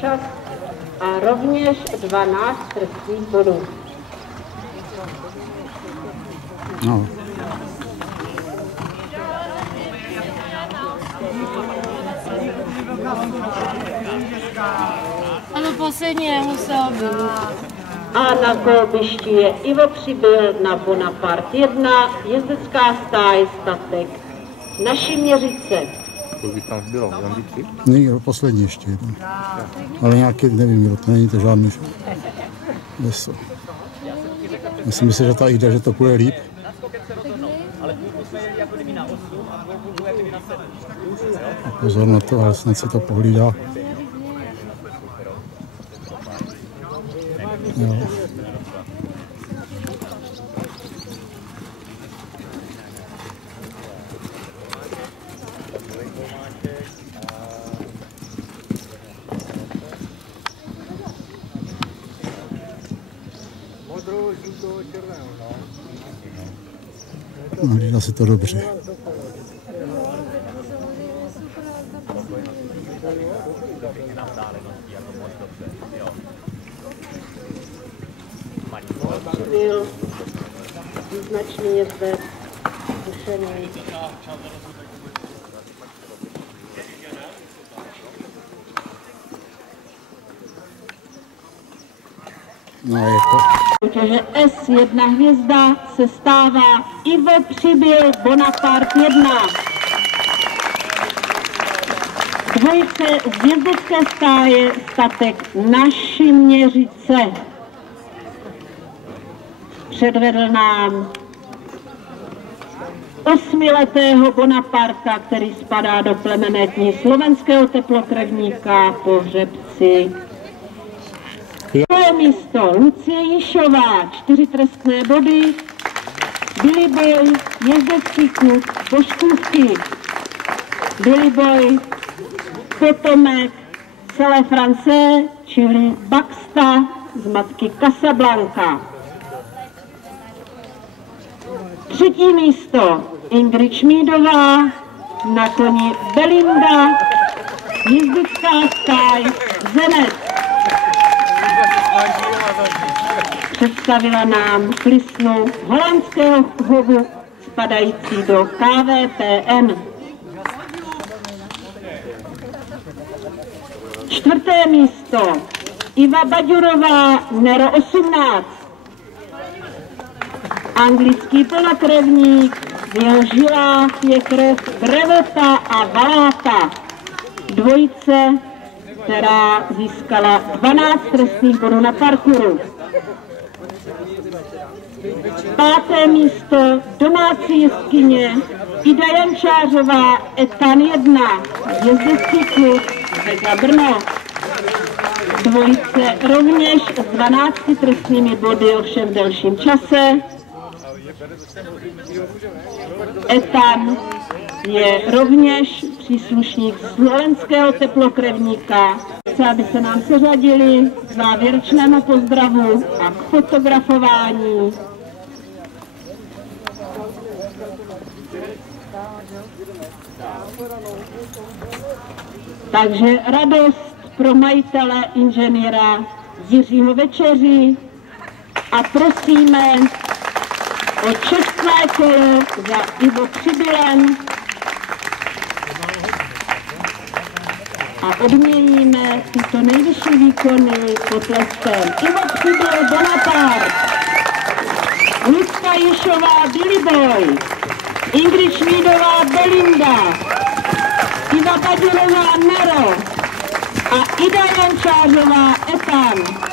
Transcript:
čas a rovněž 12 trestních bodů. No. Ano, posledně musel být. A na kolbišti je Ivo Přibyl na Bonaparte 1, jezdecká stáj Statek na Šiměřice. Kolik tam zbylo? Nejde, poslední ještě jedno. Ale nějaký, nevím, to není to žádný veso. Já si myslím, že ta jde, že to půjde líp. A pozor na to, ale snad se to pohlídá. Jo. No, hlídá se to dobře. Byl značný jezdec, zkušený. No, je to. Soutěže S1 hvězda se stává Ivo Přibyl Bonaparte 1. Dvojice z jezdecké stáje Statek na Šiměřice. Předvedl nám 8letého Bonaparta, který spadá do plemenné knihy slovenského teplokrevníka Pohřebci. Druhé místo Lucie Jišová, 4 trestné body. Billy Boy, jezdecký klub Božkůvky. Billy Boy, potomek celé France, čili Baxta z matky Casablanca. Třetí místo Ingrid Šmídová, na koni Belinda, jezdecká stáj Zenec. Představila nám klisnu holandského chovu spadající do KVPN. Čtvrté místo Iva Baďurová, Nero 18. Anglický plnokrevník, v jeho žilách je krev Brevota a Valáta. Dvojice, která získala 12 trestných bodů na parkouru. Páté místo domácí jezdkyně Ida Jančářová, Etan 1, jezdecký klub Vega Brno. Dvojice rovněž s 12 trestnými body, ovšem v delším čase. Etan je rovněž příslušník slovenského teplokrevníka. Chci, aby se nám seřadili k závěrečnému pozdravu a k fotografování. Takže radost pro majitele inženýra Jiřího Večeří a prosíme o čestné kolo za Ivo Přibylem a odměníme tyto nejvyšší výkony potleskem. Ivo Přibyl Bonaparte, Lucka Jišová Billy Boy, Ingrid Šmídová Belinda, Iva Baďurová Nero a Ida Jančářová Etan.